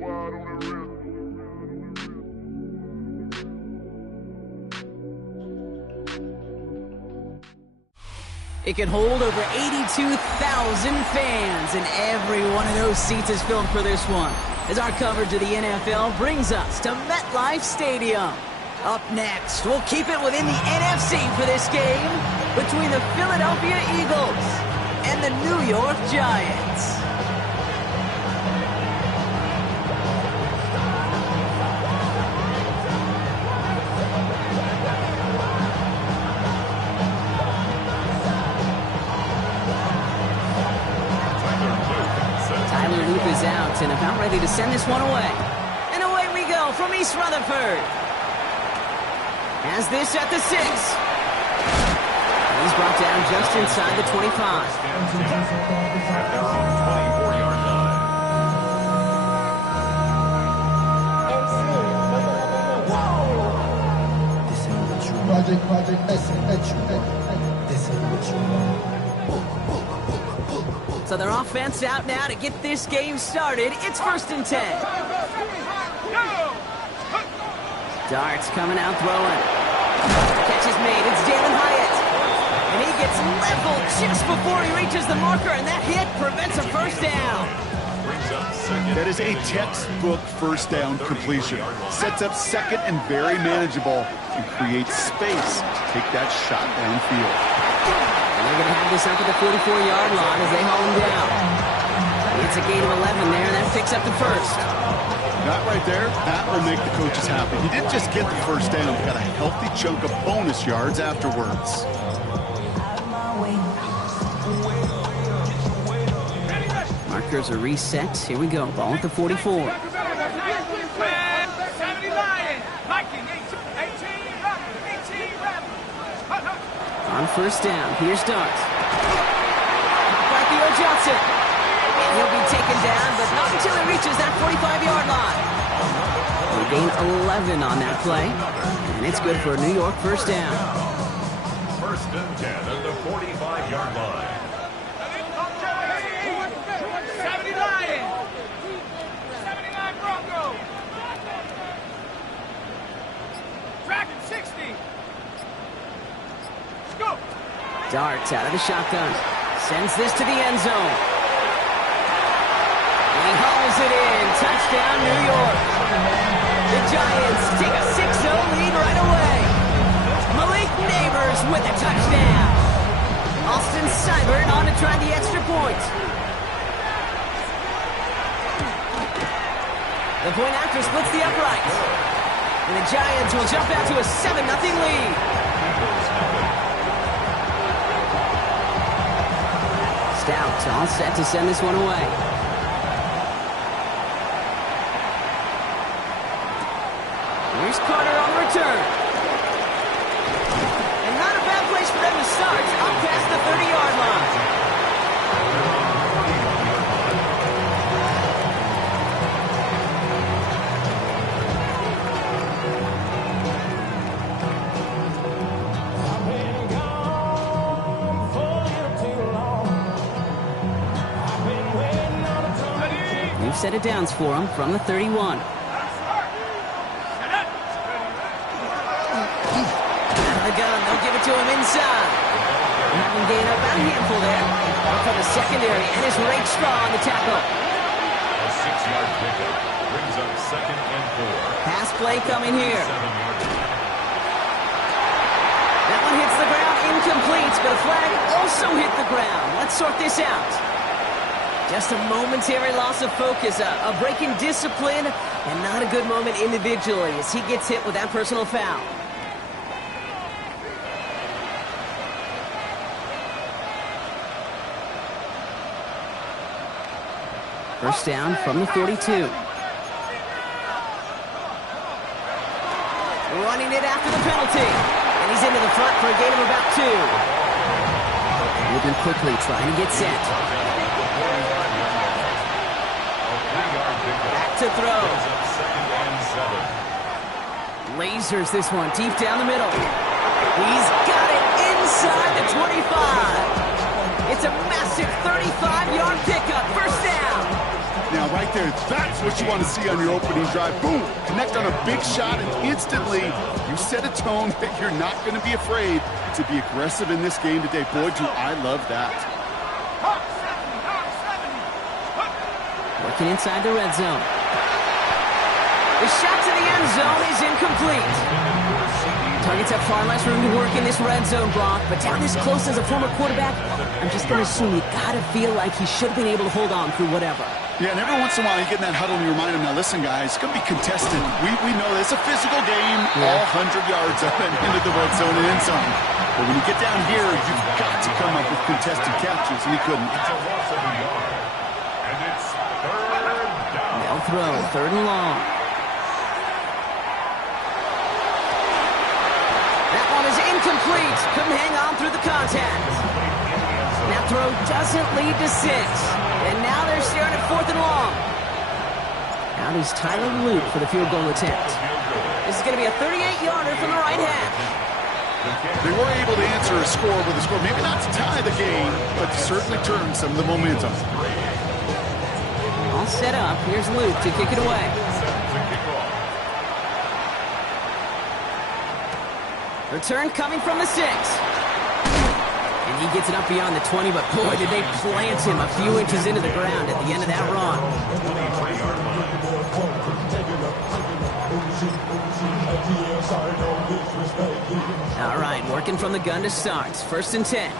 It can hold over 82,000 fans, and every one of those seats is filled for this one, as our coverage of the NFL brings us to MetLife Stadium. Up next, we'll keep it within the NFC for this game between the Philadelphia Eagles and the New York Giants. Is out and about ready to send this one away. And away we go from East Rutherford. Has this at the 6. He's brought down just inside the 25. Project, this is what you want. So their offense out now to get this game started. It's 1st and 10. Darts coming out throwing. Catch is made. It's Jalen Hyatt. And he gets leveled just before he reaches the marker, and that hit prevents a first down. That is a textbook first down completion. Sets up second and very manageable and creates space to take that shot downfield. And they're going to have this up at the 44-yard line as they haul him down. It's a gain of 11 there, and that picks up the first. That right there, that will make the coaches happy. He didn't just get the first down, he got a healthy chunk of bonus yards afterwards. Markers are reset. Here we go. Ball at the 44. On first down, here's Dart. By Theo Johnson. And he'll be taken down, but not until he reaches that 45-yard line. We gain 11 on that play, and it's good for a New York first down. 1st and 10 at the 45-yard line. 79 Bronco. Dragon 60. Go. Darts out of the shotgun. Sends this to the end zone. And he hauls it in. Touchdown, New York. The Giants take a 6-0 lead right away. Malik Neighbors with a touchdown. Austin Seibert on to try the extra point. The point after splits the uprights. And the Giants will jump out to a 7-0 lead. Stout all set to send this one away. Here's Carter on the return. And not a bad place for them to start. Up past the 30-yard line. New set of downs for him from the 31. Gun, they'll give it to him inside. Having gained about a handful there. Up from the secondary, and is Rakestraw on the tackle. A 6-yard pickup brings up 2nd and 4. Pass play coming here. That one hits the ground, incomplete, but a flag also hit the ground. Let's sort this out. Just a momentary loss of focus, a break in discipline, and not a good moment individually as he gets hit with that personal foul. First down from the 42. Running it after the penalty. And he's into the front for a gain of about 2. Moving quickly, trying to get set. Back to throw. Lasers this one deep down the middle. He's got it inside the 25. It's a massive 35-yard pickup. First down. Now, right right there. That's what you want to see on your opening drive. Boom! Connect on a big shot, and instantly you set a tone that you're not going to be afraid to be aggressive in this game today. Boy, do I love that. Working inside the red zone. The shot to the end zone is incomplete. Targets have far less room to work in this red zone, Brock, but down this close as a former quarterback, I'm just going to assume you got to feel like he should have been able to hold on through whatever. Yeah, and every once in a while you get in that huddle and you remind him, now listen, guys, it's going to be contested. We know it's a physical game, all 100 yards up and into the red zone and in some. But when you get down here, you've got to come up with contested catches, and he couldn't. It's a loss of a yard. And it's third down. They'll throw, 3rd and long. That one is incomplete. Couldn't hang on through the contact. That throw doesn't lead to 6. And now they're staring at 4th and long. Out is Tyler Luke for the field goal attempt. This is going to be a 38-yarder from the right half. They were able to answer a score with a score. Maybe not to tie the game, but to certainly turn some of the momentum. All set up. Here's Luke to kick it away. Return coming from the 6. And he gets it up beyond the 20, but boy, did they plant him a few inches into the ground at the end of that run. All right, working from the gun to start. 1st and 10.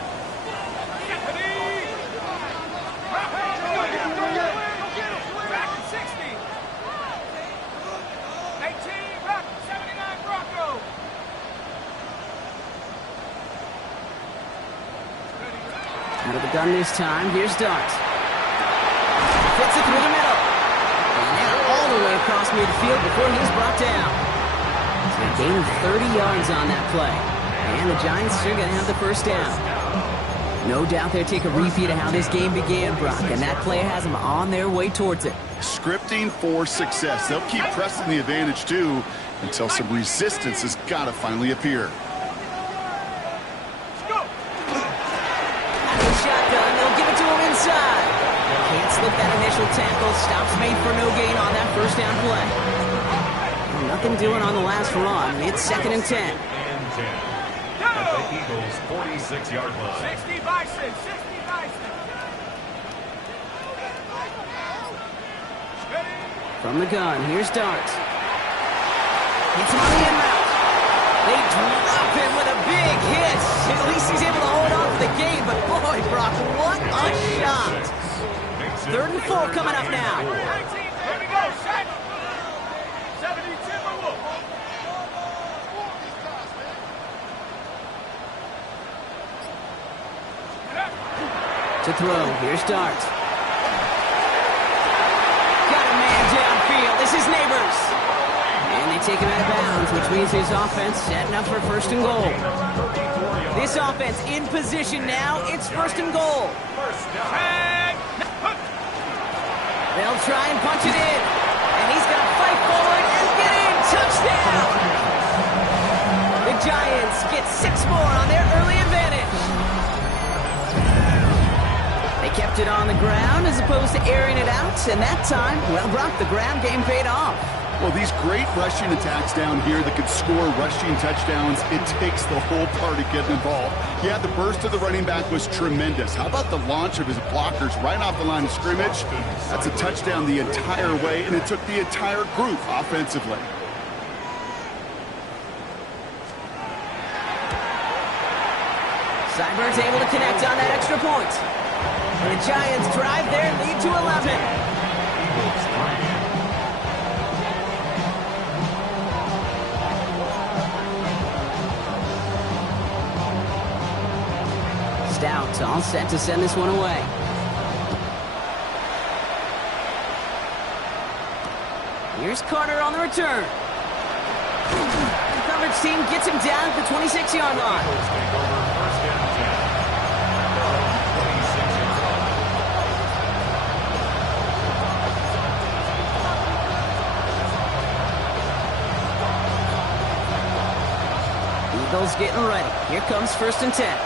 Out of the gun this time. Here's Dart. Fits it through the middle. And now all the way across midfield before he's brought down. So a gain of 30 yards on that play. And the Giants are going to have the 1st down. No doubt they'll take a repeat of how this game began, Brock. And that play has them on their way towards it. Scripting for success. They'll keep pressing the advantage, too, until some resistance has got to finally appear. Shotgun, they'll give it to him inside. Can't slip that initial tackle. Stops made for no gain on that 1st down play. Well, nothing doing on the last run. It's 2nd and 10. At the Eagles' 46-yard line. 60 Bison, 60 Bison. From the gun, here's Dart. Hits him on the inbound. They drop him with a big hit. At least he's able to hold on for the game, but boy, Brock, what a shot. 3rd and 4 coming up now. 19, here we go, set. 70 Timberwolves. To throw, here's Dart. Got a man downfield. This is Neighbors. And they take him out of bounds, which means his offense setting up for 1st and goal. This offense in position now. It's 1st and goal. They'll try and punch it in. And he's going to fight forward and get in. Touchdown! The Giants get 6 more on their early advantage. They kept it on the ground as opposed to airing it out. And that time, well, Brock, the ground game paid off. Well, these great rushing attacks down here that could score rushing touchdowns, it takes the whole party getting involved. Yeah, the burst of the running back was tremendous. How about the launch of his blockers right off the line of scrimmage? That's a touchdown the entire way, and it took the entire group offensively. Seibert's able to connect on that extra point. And the Giants drive their lead to 11. Stout all set to send this one away. Here's Carter on the return. The coverage team gets him down at the 26-yard line. Eagles getting ready. Here comes 1st and 10.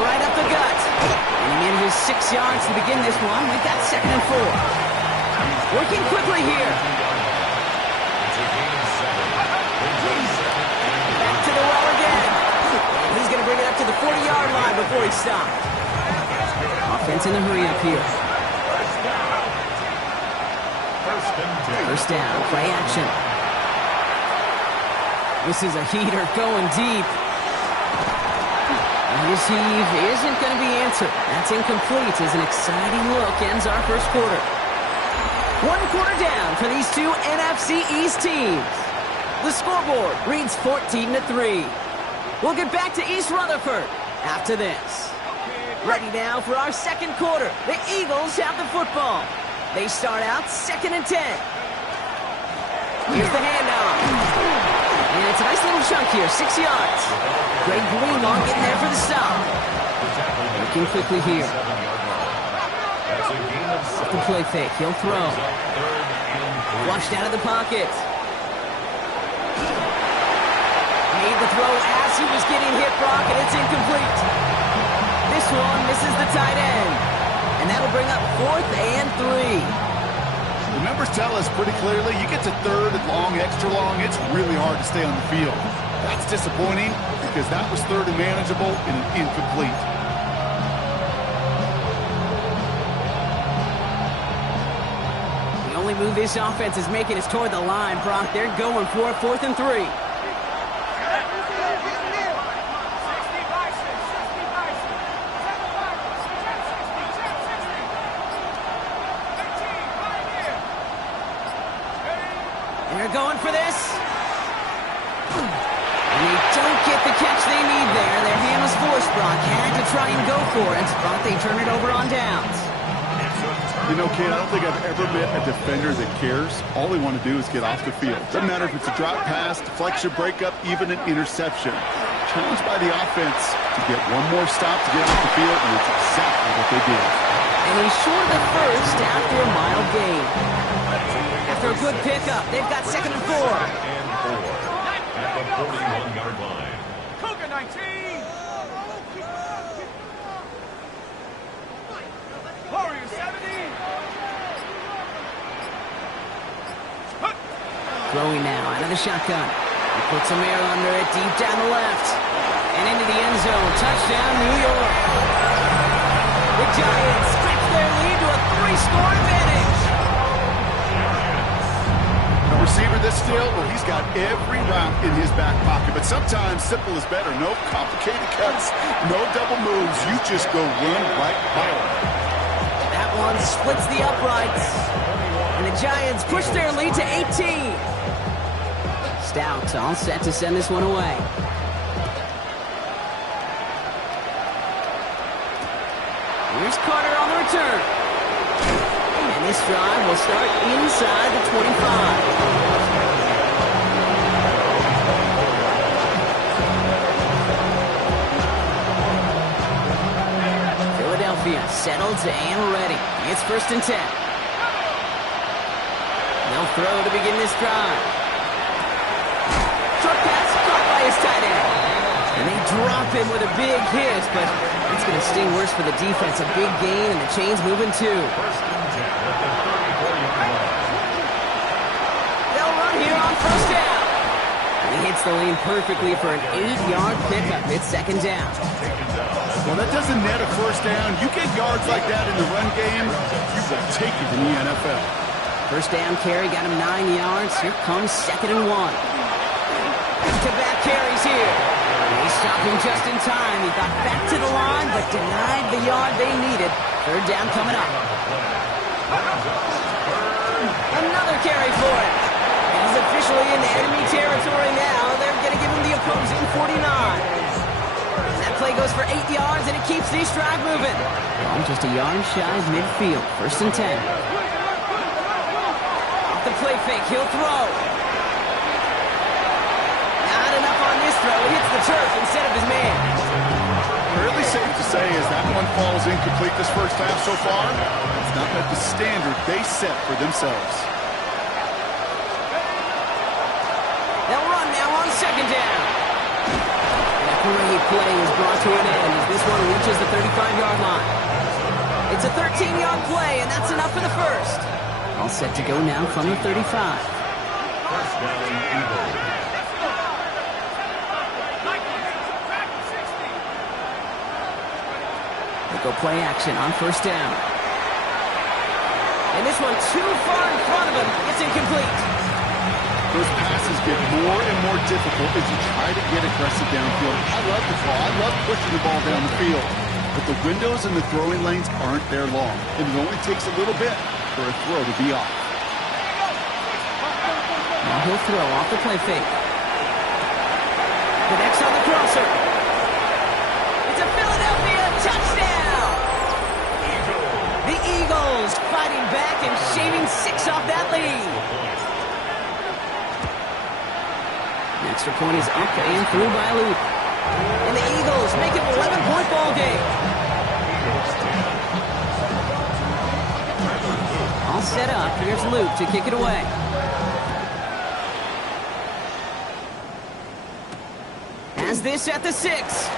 Right up the gut. 6 yards to begin this one. We've got 2nd and 4. Working quickly here. Back to the well again. He's going to bring it up to the 40-yard line before he stopped. Offense in the hurry up here. First down, play action. This is a heater going deep. His heave isn't going to be answered. That's incomplete as an exciting look ends our first quarter. 1 quarter down for these two NFC East teams. The scoreboard reads 14-3. We'll get back to East Rutherford after this. Ready now for our second quarter. The Eagles have the football. They start out 2nd and 10. Here's the handoff. And it's a nice little chunk here, 6 yards. Greg Greenlaw getting there for the stop. Looking quickly here. Off the play fake, he'll throw. Flushed out of the pocket. Made the throw as he was getting hit, Brock, and it's incomplete. This one misses the tight end. And that'll bring up 4th and 3. The numbers tell us pretty clearly, you get to 3rd and long, extra long, it's really hard to stay on the field. That's disappointing because that was 3rd and manageable and an incomplete. The only move this offense is making is toward the line, Brock. They're going for 4th and 3. They're going for this. And they don't get the catch they need there. Their hand was forced, Brock. Had to try and go for it, but they turn it over on downs. You know, Kate, I don't think I've ever met a defender that cares. All they want to do is get off the field. Doesn't matter if it's a drop pass, deflection, breakup, even an interception. Challenged by the offense to get one more stop to get off the field, and it's exactly what they did. And he's short of the first after a mile gain. After a good pickup, they've got 2nd and 4. At the 41-yard line. Cougar 19. Warrior 70. Throwing now out of the shotgun. He puts some air under it deep down the left. And into the end zone. Touchdown, New York. The Giants stretch their lead to a 3-score advantage. A receiver this skilled, well, he's got every route in his back pocket. But sometimes simple is better. No complicated cuts, no double moves. You just go run right by him. That one splits the uprights. And the Giants push their lead to 18. Stout all set to send this one away. Here's Carter on the return. And this drive will start inside the 25. Philadelphia settled and ready. It's 1st and 10. They'll throw to begin this drive. Short pass caught by his tight end. And they drop him with a big hit, but it's going to sting worse for the defense. A big gain, and the chain's moving too. 1st and 10 at the 34-yard line. They'll run here on 1st down. And he hits the lane perfectly for an 8-yard pickup. It's 2nd down. Well, that doesn't net a 1st down. You get yards like that in the run game, you will take it in the NFL. 1st down carry got him 9 yards. Here comes 2nd and 1. Back-to-back carries here. They stop him just in time. He got back to the line, but denied the yard they needed. 3rd down coming up. Another carry for him. He's officially in enemy territory now. They're going to give him the opposing 49. That play goes for 8 yards, and it keeps this drive moving. Well, just a yard shy of midfield. 1st and 10. Off the play fake, he'll throw. Not enough on this throw. He hits the turf instead of his man. Fairly safe to say as that one falls incomplete this 1st half so far, it's not met the standard they set for themselves. They'll run now on 2nd down. That great play is brought to an end as this one reaches the 35-yard line. The It's a 13-yard play, and that's enough for the first. All set to go now from the 35. First down, Eagles. They go play action on first down. And this one too far in front of him. It's incomplete. Those passes get more and more difficult as you try to get aggressive downfield. I love the ball. I love pushing the ball down the field. But the windows in the throwing lanes aren't there long. And it only takes a little bit for a throw to be off. Now he'll throw off the play fake. The next on the crosser. It's a Philadelphia touchdown! The Eagles fighting back and shaving 6 off that lead. Extra point is up and through by Luke. And the Eagles make it an 11-point ball game. All set up. Here's Luke to kick it away. Has this at the 6.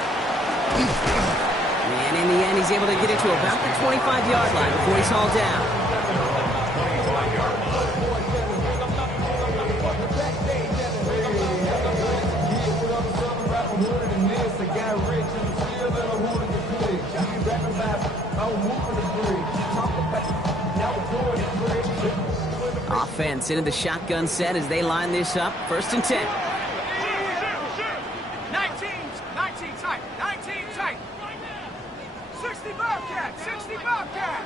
And in the end, he's able to get it to about the 25-yard line before he's hauled down. Offense into the shotgun set as they line this up. First and 10. 19 tight. 19 tight. 60 Bobcat. 60 Bobcat.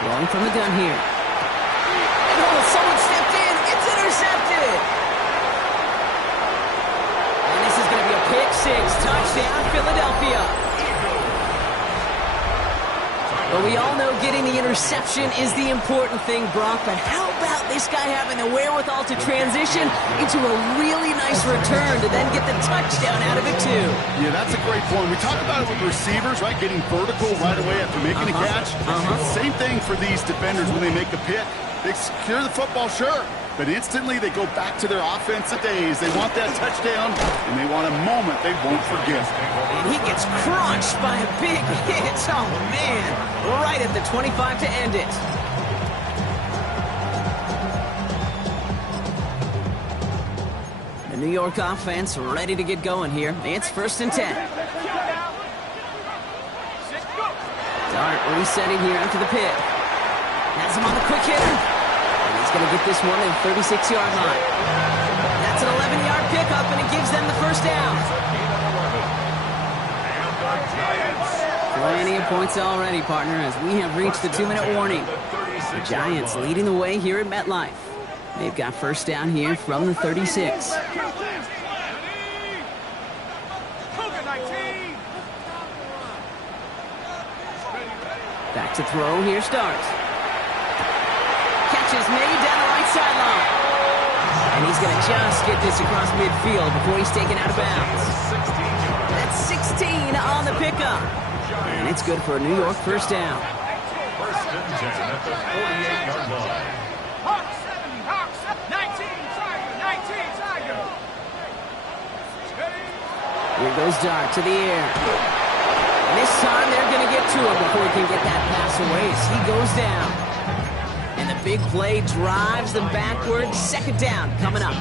Throwing from the gun here. And someone stepped in. It's intercepted. And this is going to be a pick 6. Touchdown, Philadelphia. But we all know getting the interception is the important thing, Brock. But how about this guy having the wherewithal to transition into a really nice return to then get the touchdown out of it, too? Yeah, that's a great point. We talk about it with receivers, right? Getting vertical right away after making a catch. Same thing for these defenders when they make a pick. They secure the football, sure. But instantly they go back to their offensive days. They want that touchdown, and they want a moment they won't forget. And he gets crunched by a big hit. Oh, man. Right at the 25 to end it. The New York offense ready to get going here. It's first and 10. Dart resetting here after the pick. Has him on the quick hitter. And he's going to get this one at the 36-yard line. That's an 11-yard pickup, and it gives them the first down. Plenty of points already, partner, as we have reached the 2-minute warning. The Giants leading the way here at MetLife. They've got first down here from the 36. Back to throw, here starts. Catch is made down the right sideline. And he's going to just get this across midfield before he's taken out of bounds. That's 16 on the pickup. And it's good for a New York first down. First and 10 at the 48-yard line. Hawks 70, Hawks 19 Tiger. Here goes Dart to the air. And this time they're going to get to him before he can get that pass away as he goes down. And the big play drives them backwards. Second down coming up.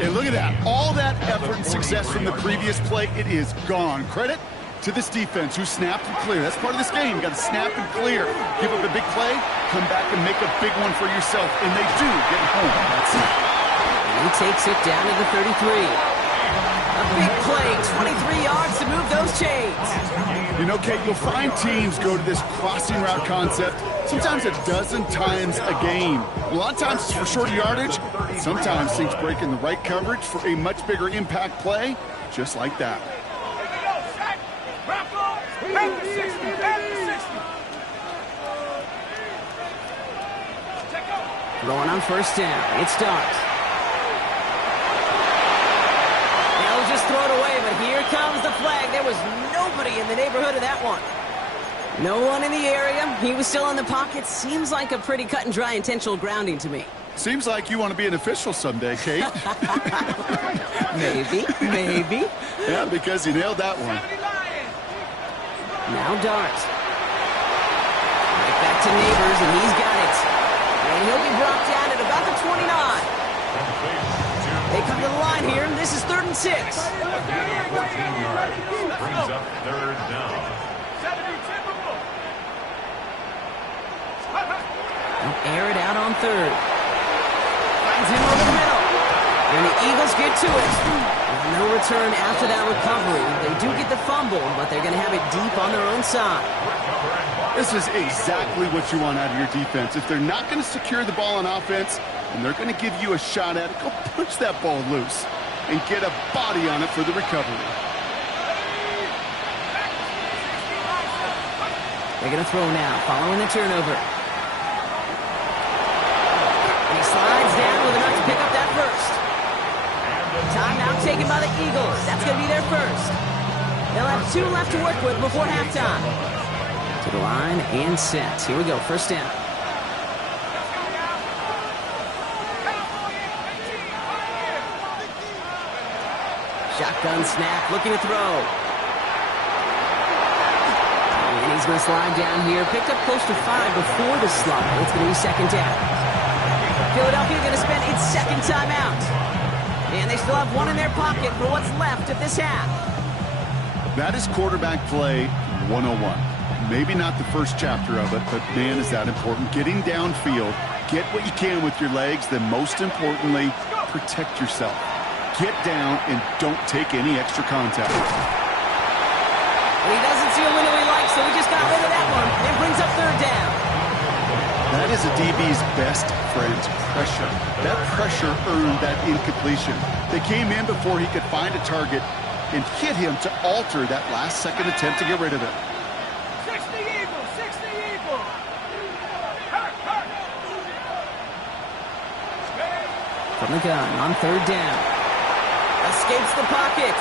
And look at that. All that effort and success from the previous play, it is gone. Credit to this defense who snapped and clear. That's part of this game. You got to snap and clear. Give up a big play, come back and make a big one for yourself. And they do get home. That's it. And he takes it down to the 33. A big play, 23 yards to move those chains. You know, Kate, you'll find teams go to this crossing route concept sometimes a dozen times a game. A lot of times it's for short yardage. Sometimes things break in the right coverage for a much bigger impact play, just like that. Throwing on first down. It starts. They'll just throw it away, but here comes the flag. There was nobody in the neighborhood of that one. No one in the area. He was still in the pocket. Seems like a pretty cut and dry intentional grounding to me. Seems like you want to be an official someday, Kate. Maybe. Yeah, because you nailed that one. Now Dart. Right back to Neighbors, and he's got it. And he'll be brought down at about the 29. They come to the line here, and this is 3rd and 6. 14 yards. Brings up 3rd down. They'll air it out on 3rd. Finds him over the middle. And the Eagles get to it. With no return after that recovery. They do get the fumble, but they're going to have it deep on their own side. This is exactly what you want out of your defense. If they're not going to secure the ball on offense, and they're going to give you a shot at it, go punch that ball loose and get a body on it for the recovery. They're going to throw now, following the turnover. And he slides down with enough to pick up that first. Timeout taken by the Eagles. That's going to be their first. They'll have 2 left to work with before halftime. To the line and set. Here we go, first down. Shotgun snap, looking to throw. And he's going to slide down here. Picked up close to 5 before the slide. It's going to be second down. Philadelphia going to spend its second timeout. And they still have 1 in their pocket for what's left of this half. That is quarterback play 101. Maybe not the first chapter of it, but man, is that important. Getting downfield, get what you can with your legs, then most importantly, protect yourself. Get down and don't take any extra contact. And he doesn't see a window he likes, so he just got rid of that one. It brings up 3rd down. That is a DB's best friend, pressure. That pressure earned that incompletion. They came in before he could find a target and hit him to alter that last-second attempt to get rid of it. 60 Eagles, 60 Eagles. From the gun on 3rd down. Escapes the pocket.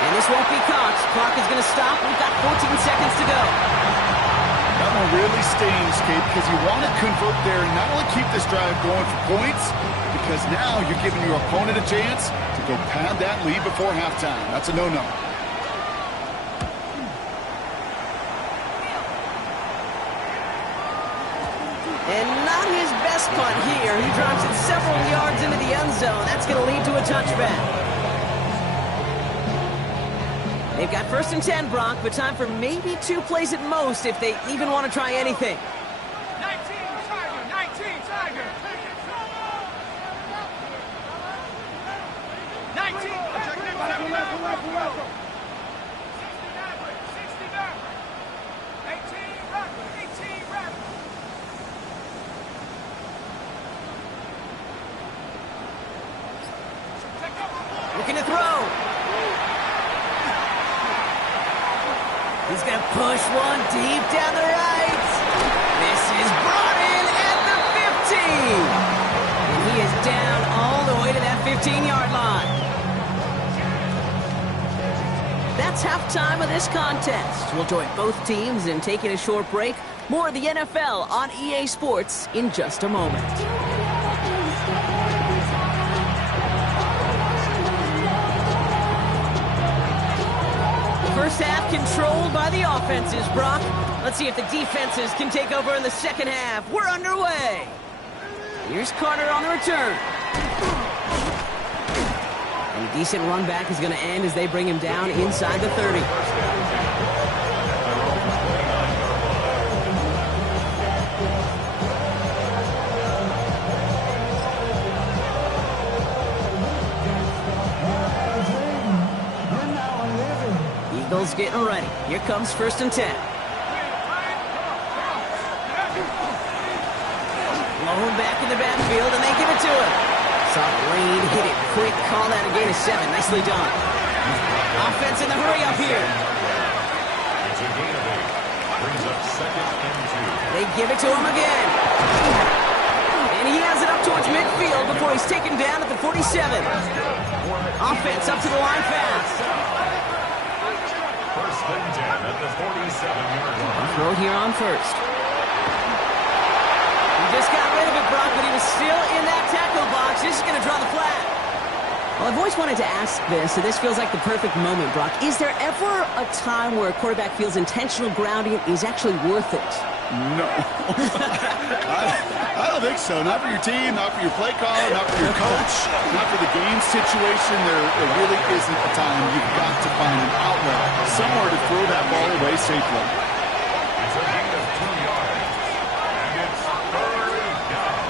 And this won't be caught. Clock is going to stop. We've got 14 seconds to go. That one really stings, Kate, because you want to convert there and not only keep this drive going for points, because now you're giving your opponent a chance to go pad that lead before halftime. That's a no-no. And not his best punt here. He drops it several yards into the end zone. That's going to lead to a touchback. They've got 1st and 10, Brock, but time for maybe 2 plays at most if they even want to try anything. 19 Tiger, 19 Tiger. 19 Rapper. 69 Rapper. 18 Rapper. 18 Rapper. Looking to throw. He's going to push one deep down the right. This is brought in at the 15. And he is down all the way to that 15-yard line. That's halftime of this contest. We'll join both teams in taking a short break. More of the NFL on EA Sports in just a moment. First half controlled by the offenses, Brock. Let's see if the defenses can take over in the second half. We're underway. Here's Carter on the return. And a decent run back is going to end as they bring him down inside the 30. Eagles getting ready. Here comes 1st and 10. Blown back in the backfield, and they give it to him. Saw Rain hit it quick. Call that a gain of 7. Nicely done. Offense in the hurry up here. It's a gain of 8. Brings up 2nd and 2. They give it to him again. And he has it up towards midfield before he's taken down at the 47. Offense up to the line fast. 1st and 10 at the 47-yard line. Throw here on 1st. He just got rid of it, Brock, but he was still in that tackle box. This is going to draw the flag. Well, I've always wanted to ask this, and this feels like the perfect moment, Brock. Is there ever a time where a quarterback feels intentional grounding is actually worth it? No. I don't think so. Not for your team, not for your play caller, not for your coach, not for the game situation. There really isn't a time. You've got to find an outlet, somewhere to throw that ball away safely. It's a gain of 2 yards. And it's third down.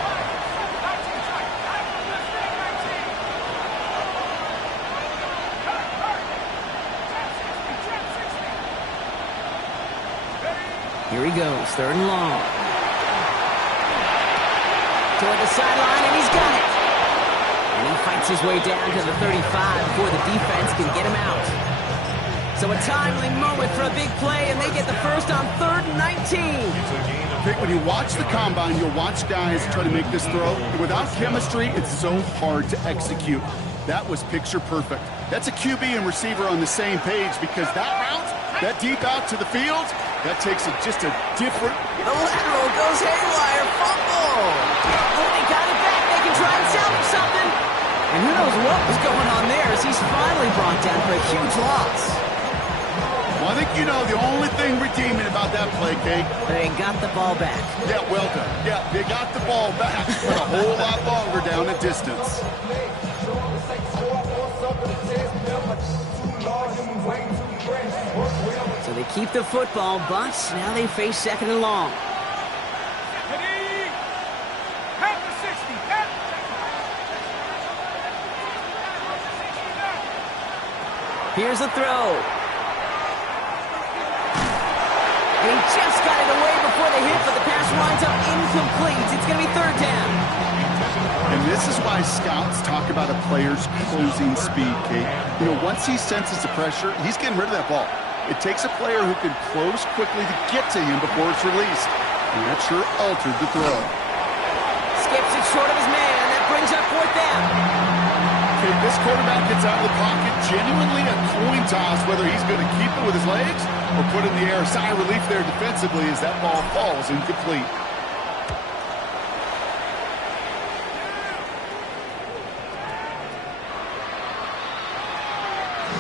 Here he goes, 3rd and long. Toward the sideline, and he's got it. And he fights his way down to the 35 before the defense can get him out. So a timely moment for a big play, and they get the first on 3rd and 19. Vic, when you watch the combine, you'll watch guys try to make this throw. Without chemistry, it's so hard to execute. That was picture perfect. That's a QB and receiver on the same page, because that route, that deep out to the field, that takes just a different... The lateral goes haywire, fumble! Oh, they got it back. They can try and salvage something. And who knows what was going on there as he's finally brought down for a huge loss. Well, I think you know the only thing redeeming about that play, Kate. They got the ball back. Yeah, well done. Yeah, they got the ball back, but a whole lot longer down the distance. So they keep the football, but now they face 2nd and long. Here's the throw. And he just got it away before the hit, but the pass winds up incomplete. It's going to be 3rd down. And this is why scouts talk about a player's closing speed, Kate. You know, once he senses the pressure, he's getting rid of that ball. It takes a player who can close quickly to get to him before it's released. And that sure altered the throw. Skips it short of his man. That brings up 4th down. If this quarterback gets out of the pocket, genuinely a coin toss whether he's going to keep it with his legs or put it in the air. Sigh of relief there defensively as that ball falls incomplete.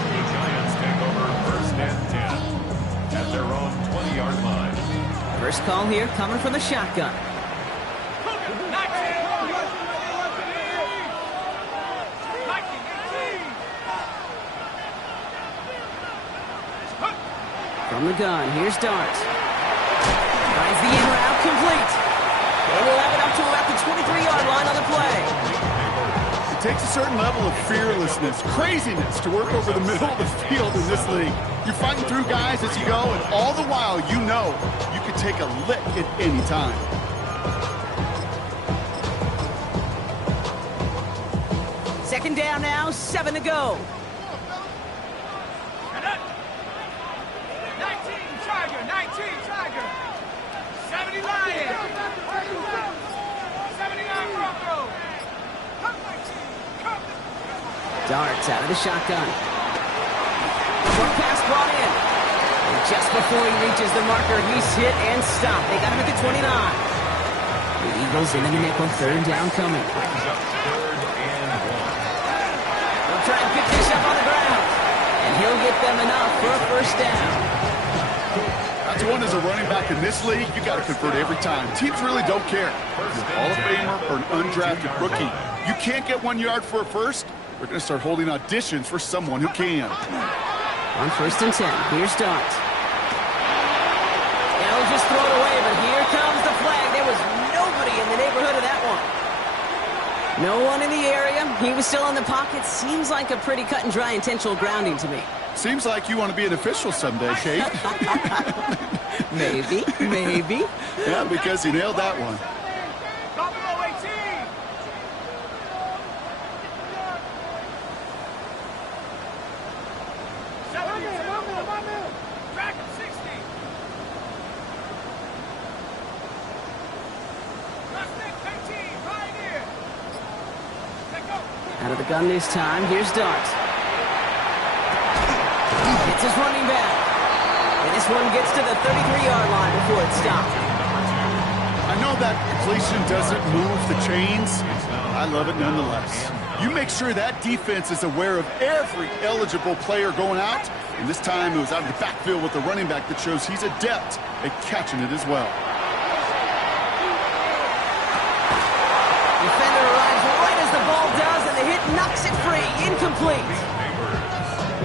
The Giants take over 1st and 10 at their own 20-yard line. First call here coming from the shotgun. From the gun, here's Dart. Finds the in route complete. They will have it up to about the 23-yard line on the play. It takes a certain level of fearlessness, craziness to work over the middle of the field in this league. You're fighting through guys as you go, and all the while you know you could take a lick at any time. Second down now, 7 to go. 19 Tiger. 70 Lion. 79 Bronco. Darts out of the shotgun. Short pass brought in. And just before he reaches the marker, he's hit and stopped. They got him at the 29. The Eagles into the nickel, 3rd down coming. They'll try and pick this up on the ground. And he'll get them enough for a 1st down. That's one as a running back in this league, you got to convert every time. Teams really don't care. If you're a Hall of Famer or an undrafted rookie, you can't get 1 yard for a first, they're going to start holding auditions for someone who can. On 1st and 10, here's Dart. They'll just throw it away, but here comes the flag. There was nobody in the neighborhood of that one. No one in the area. He was still in the pocket. Seems like a pretty cut and dry intentional grounding to me. Seems like you want to be an official someday, Kate. Maybe, maybe. Yeah, because he nailed that one. Out of the gun this time, here's Dart. It's his running back. And this one gets to the 33-yard line before it's stopped. I know that completion doesn't move the chains. I love it nonetheless. You make sure that defense is aware of every eligible player going out. And this time it was out of the backfield with the running back that shows he's adept at catching it as well. Defender arrives right as the ball does, and the hit knocks it free. Incomplete.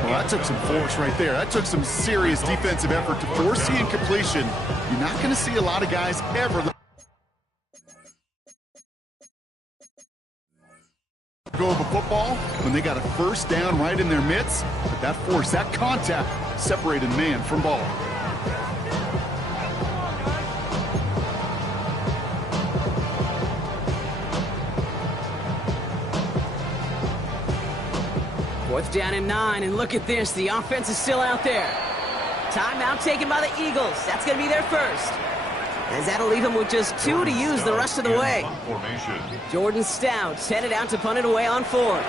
Well, that took some force right there. That took some serious defensive effort to force the incompletion. You're not going to see a lot of guys ever go of a football when they got a first down right in their midst. But that force, that contact, separated man from ball. Fourth down and 9, and look at this. The offense is still out there. Timeout taken by the Eagles. That's going to be their first. As that'll leave them with just 2 to use the rest of the way. Jordan Stout's headed out to punt it away on 4th.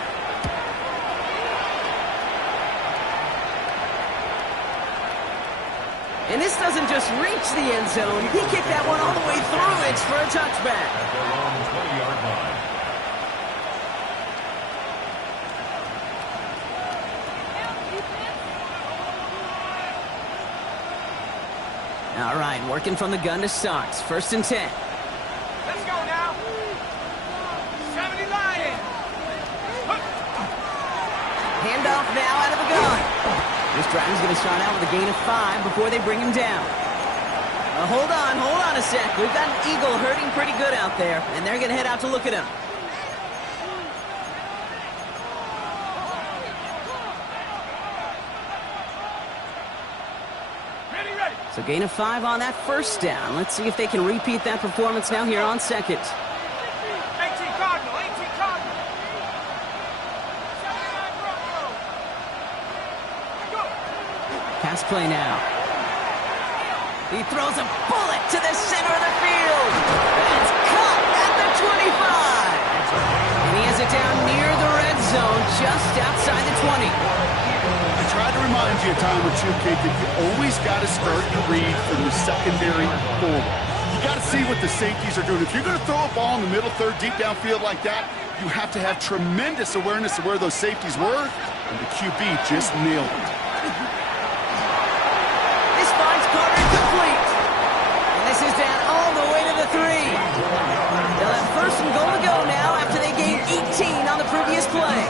And this doesn't just reach the end zone. He kicked that one all the way through. It's for a touchback. At their own 20-yard line. All right, working from the gun to start. First and 10. Let's go now. 70 Lions. Handoff now out of the gun. This drive is going to start out with a gain of 5 before they bring him down. Hold on a sec. We've got an Eagle hurting pretty good out there, and they're going to head out to look at him. So gain of 5 on that first down. Let's see if they can repeat that performance now here on second. 18 Cardinal, 18 Cardinal. 79 Bronco. Go. Pass play now. He throws a bullet to the center of the field. It's caught at the 25. And he has it down near the red zone, just outside the 20. I try to remind you a time or two, Kate, that you always got to start your read from the secondary forward. You got to see what the safeties are doing. If you're going to throw a ball in the middle third, deep downfield like that, you have to have tremendous awareness of where those safeties were, and the QB just nailed it. This finds Carter complete. And this is down all the way to the 3. They'll have first and goal to go now after they gained 18 on the previous play.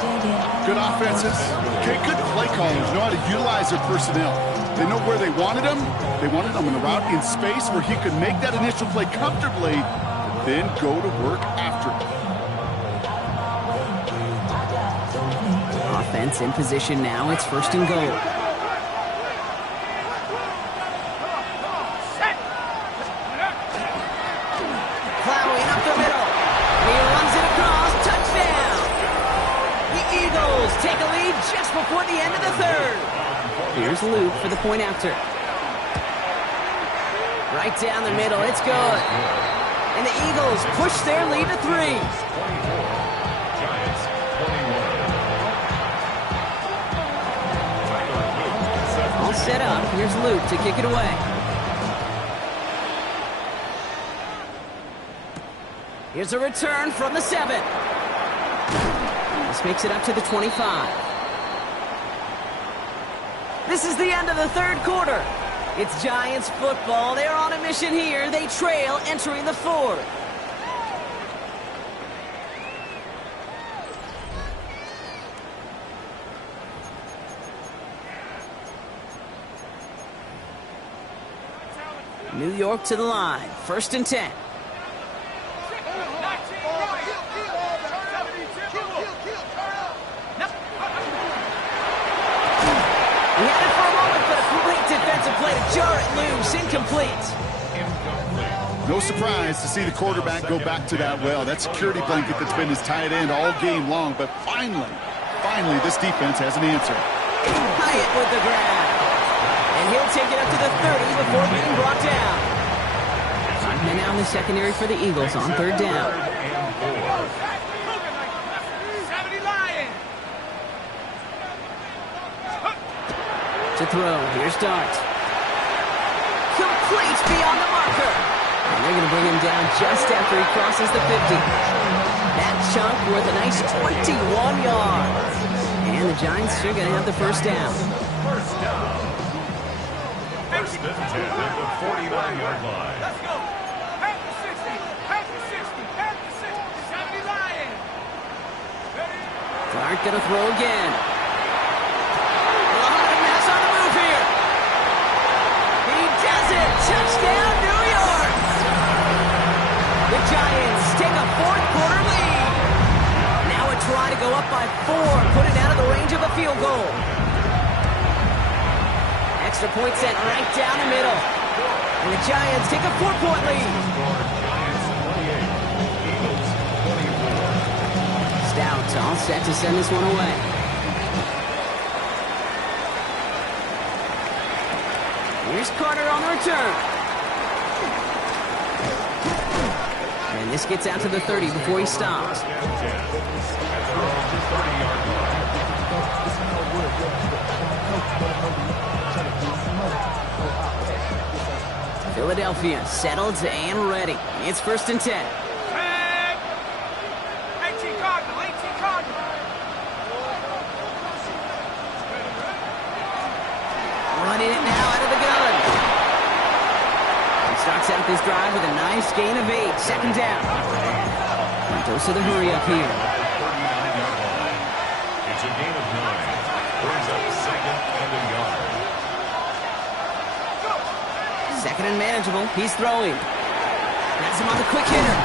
Good offenses. Okay, good play callers know how to utilize their personnel. They know where they wanted him. They wanted him in a route in space where he could make that initial play comfortably, but then go to work after it. Offense in position now. It's first and goal. Plowing up the middle. He runs it across. Touchdown. The Eagles take a lead just before the end of the third. Here's Luke for the point after. Right down the middle. It's good. And the Eagles push their lead to 3. Giants 21. All set up. Here's Luke to kick it away. Here's a return from the 7. This makes it up to the 25. This is the end of the third quarter. It's Giants football. They're on a mission here. They trail entering the 4th. New York to the line. First and 10. He had it for a moment, but a complete defensive play to jar it loose. Incomplete. No surprise to see the quarterback go back to that well. That security blanket that's been his tight end all game long, but finally, this defense has an answer. Hyatt with the grab. And he'll take it up to the 30 before being brought down. And now in the secondary for the Eagles on third down. 70 Lions. To throw, here's Dart. Complete beyond the marker. And they're going to bring him down just after he crosses the 50. That chunk worth a nice 21 yards. And the Giants are going to have the first down. First down. First and 10 at the 49-yard line. Let's go. Head to 60. Head to 60. Head to 60. 70 Lions. Clark going to throw again. A lot of mess on the move here. He does it. Touchdown, New York. The Giants take a fourth-quarter lead. Now a try to go up by 4, put it out of the range of a field goal. Extra point sent right down the middle. And the Giants take a 4-point lead. Stout all set to send this one away. Here's Carter on the return. And this gets out to the 30 before he stops. Philadelphia settled and ready. It's first and 10. Hey! 18 Cardinal. 18 Cardinal. Running it now out of the gun. He starts out this drive with a nice gain of 8. Second down. Dose of the hurry up here. 39-yard line. It's a gain of 9. Brings up second and a yard. Second and manageable. He's throwing. That's him on the quick hitter.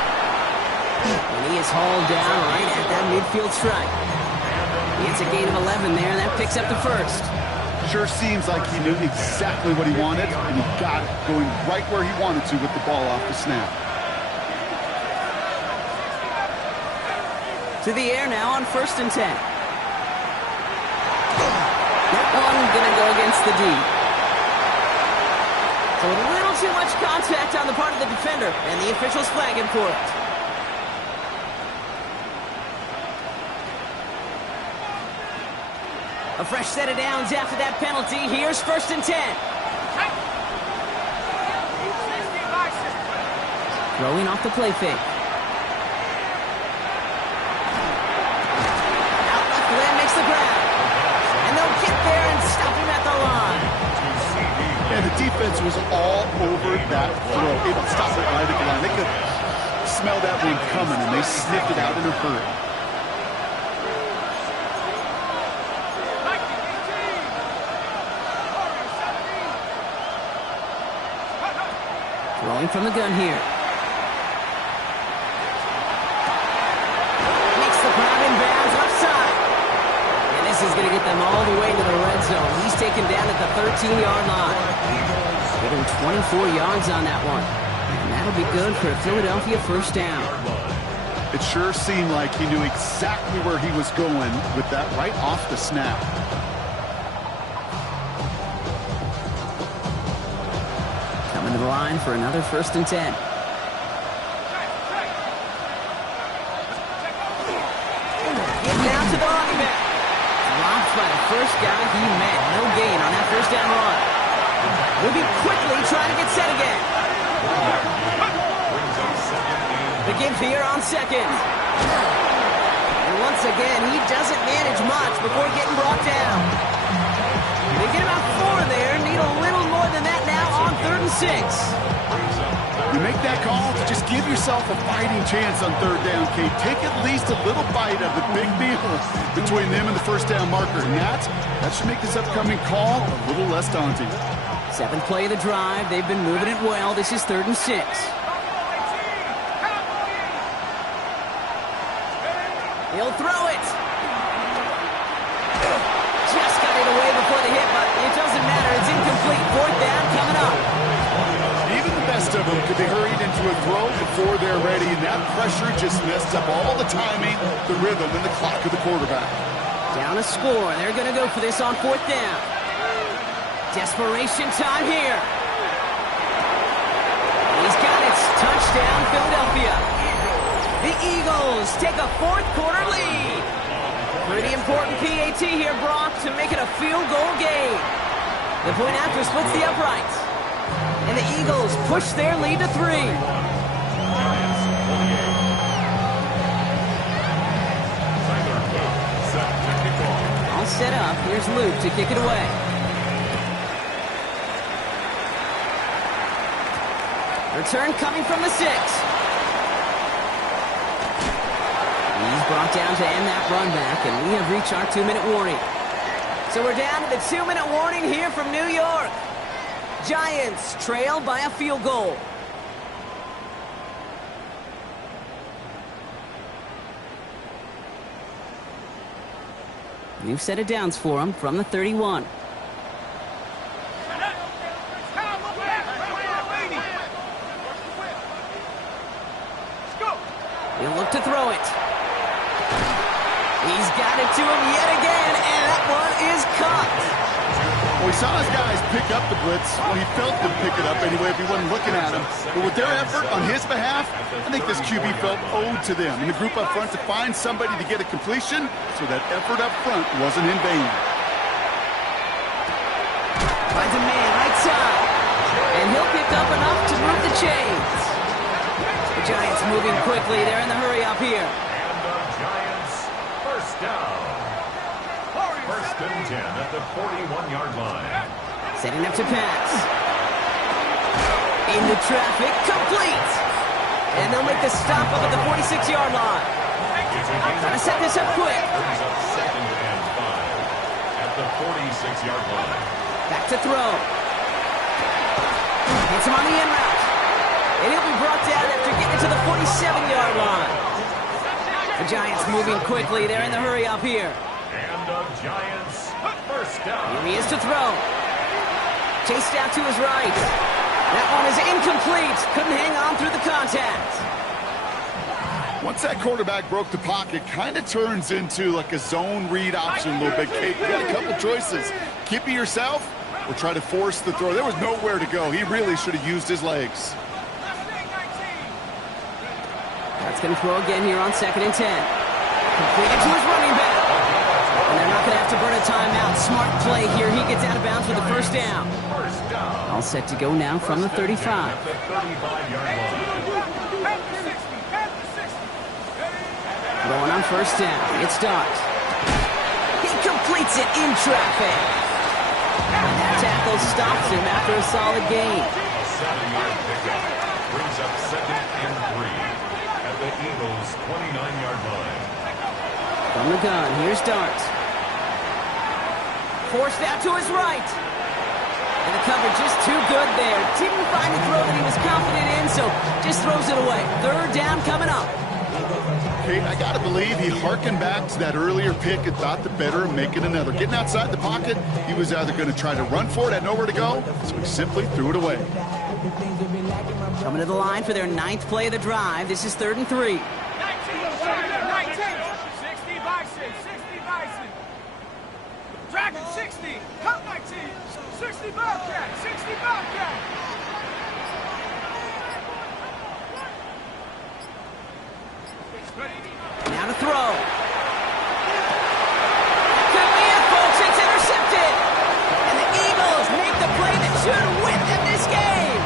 And he is hauled down right at that midfield stripe. It's a gain of 11 there. That picks up the first. Sure seems like he knew exactly what he wanted, and he got it going right where he wanted to with the ball off the snap. To the air now on first and 10. That one going to go against the D. So a little too much contact on the part of the defender, and the officials flag him for it. A fresh set of downs after that penalty. Here's first and 10. Throwing off the play fake. Out left limb makes the grab. And they'll get there and stop him at the line. And the defense was all over that throw. Able to stop it right at the line. They could smell that one coming, and they sniffed it out in a hurry. Throwing from the gun here. Makes the grab in bounds left side. And this is going to get them all the way to the red zone. He's taken down at the 13-yard line. Give him 24 yards on that one. And that'll be good for a Philadelphia first down. It sure seemed like he knew exactly where he was going with that right off the snap. Coming to the line for another first and 10. Getting down to the running back. Dropped by the first guy he met. No gain on that first down run. Moving quickly, trying to get set again. The give here on second. And once again, he doesn't manage much before getting brought down. They get about 4 there. Need a little more than that now on 3rd and 6. You make that call to just give yourself a fighting chance on 3rd down, Kate. Take at least a little bite of the big meal between them and the first down marker. And that should make this upcoming call a little less daunting. 7th play of the drive. They've been moving it well. This is 3rd and 6. He'll throw it. Just got it away before the hit, but it doesn't matter. It's incomplete. 4th down coming up. Even the best of them could be hurried into a throw before they're ready, and that pressure just messed up all the timing, the rhythm, and the clock of the quarterback. Down a score. They're going to go for this on 4th down. Desperation time here. He's got it. Touchdown, Philadelphia. The Eagles take a 4th-quarter lead. Pretty important PAT here, Brock, to make it a field goal game. The point after splits the uprights. And the Eagles push their lead to 3. Giants 48. Tyler Luke set to kick off. All set up. Here's Luke to kick it away. Return coming from the 6. He's brought down to end that run back, and we have reached our 2-minute warning. So we're down to the 2-minute warning here from New York. Giants trail by a field goal. New set of downs for him from the 31. He'll look to throw it. He's got it to him yet again, and that one is caught. Well, we saw his guys pick up the blitz. Well, he felt them pick it up anyway if he wasn't looking at him. But with their effort on his behalf, I think this QB felt owed to them and the group up front to find somebody to get a completion, so that effort up front wasn't in vain. Finds a man right side, and he'll pick up enough to move the chains. The Giants moving quickly. They're in the hurry up here. And the Giants first down. First and 10 at the 41-yard line. Setting up to pass. Into traffic, complete. And they'll make the stop up at the 46-yard line. Trying to set this up quick. Brings up second and 5 at the 46-yard line. Back to throw. Hits him on the in route. And he'll be brought down after getting to the 47-yard line. The Giants moving quickly. They're in the hurry up here. And the Giants first down. Here he is to throw. Chased out to his right. That one is incomplete. Couldn't hang on through the contact. Once that quarterback broke the pocket, kind of turns into like a zone read option a little bit, Kate. You got a couple choices. Keep it yourself or try to force the throw. There was nowhere to go. He really should have used his legs. That's going to throw again here on 2nd and 10. Completed to his running back. And they're not going to have to burn a timeout. Smart play here. He gets out of bounds for the first down. All set to go now from the 35. At the 35-yard line. Going on first down. It's Dart. He completes it in traffic. And that tackle stops him after a solid gain. A 7-yard pickup brings up second and 3 at the Eagles' 29-yard line. From the gun, here's Dart. Forced out to his right. And the coverage just too good there. Didn't find a throw that he was confident in, so just throws it away. 3rd down coming up. Kate, I got to believe he hearkened back to that earlier pick and thought the better of making another. Getting outside the pocket, he was either going to try to run for it, had nowhere to go, so he simply threw it away. Coming to the line for their 9th play of the drive. This is 3rd and 3. 19, 60 Bison, 60 Bison. Dragon, 60. Cut 19. 60 Bobcat, 60 Bobcat. Now to throw. Could be it, folks. It's intercepted. And the Eagles make the play that should win them this game.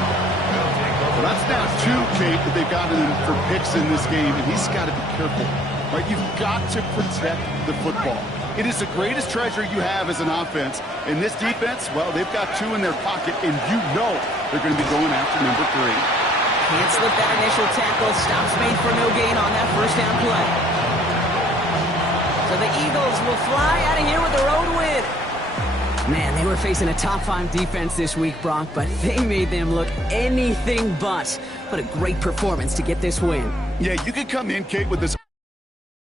Well, that's now 2, Kate, that they've gotten him for picks in this game, and he's got to be careful. Right? You've got to protect the football. It is the greatest treasure you have as an offense. In this defense, well, they've got 2 in their pocket, and you know they're going to be going after number 3. Can't slip that initial tackle. Stops made for no gain on that first down play. So the Eagles will fly out of here with their own win. Man, they were facing a top 5 defense this week, Brock, but they made them look anything but. What a great performance to get this win. Yeah, you could come in, Kate, with this